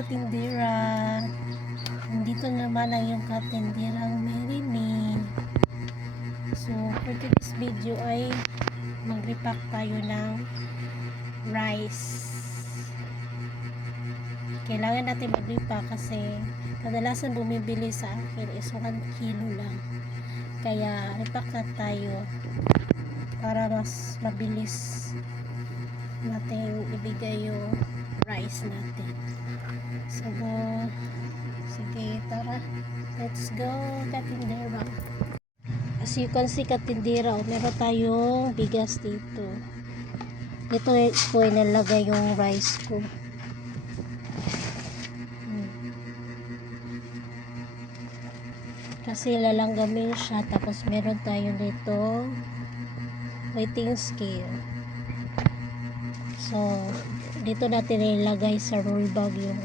katindera. Nandito naman ang yung katinderang Mary Me. So, for today's video ay mag-repack tayo ng rice. Kailangan natin mag-repack kasi kadalasan bumibili sa akin is 1 kilo lang. Kaya, repack na tayo para mas mabilis natin ibigay yung rice natin. So, sige, tara. Let's go, katindera. As you can see, katindera, meron tayong bigas dito. Dito ko inalagay yung rice ko. Kasi lalanggamin siya. Tapos meron tayo dito weighing scale. So, dito natin ilagay sa roll bag yung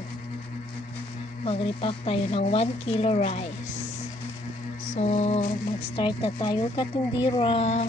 mag-repack tayo ng 1 kilo rice. So, mag-start na tayo, katindera.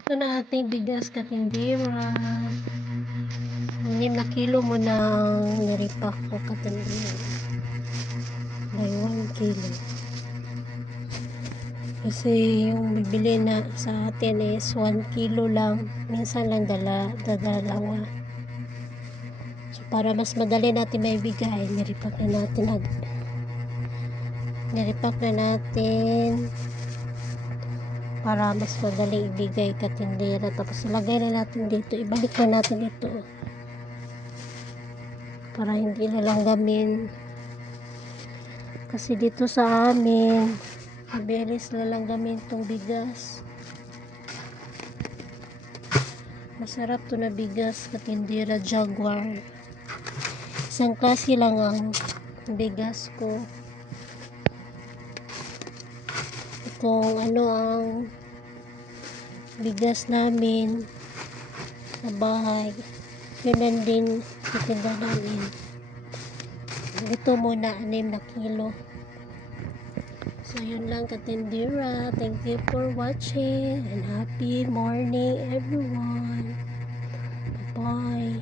Ito na ating bigas, katindera. 6 na kilo mo na nirepack ko, katindera. By 1 kilo. Kasi yung bibili na sa atin is 1 kilo lang. Minsan lang dalawa. So, para mas madali natin maibigay, nirepack na natin. Nirepack na natin para mas madali ibigay, katindera. Tapos ilagay na natin dito, ibalik na natin ito para hindi lalanggamin. Kasi dito sa amin mabilis lalanggamin tong bigas. Masarap to na bigas, katindera, Jaguar. Isang klase lang ang bigas ko. Kung ano ang bigas namin sa bahay, yun din itinda namin. Ito muna 6 na kilo. So yun lang, katindera. Thank you for watching and happy morning, everyone. Bye.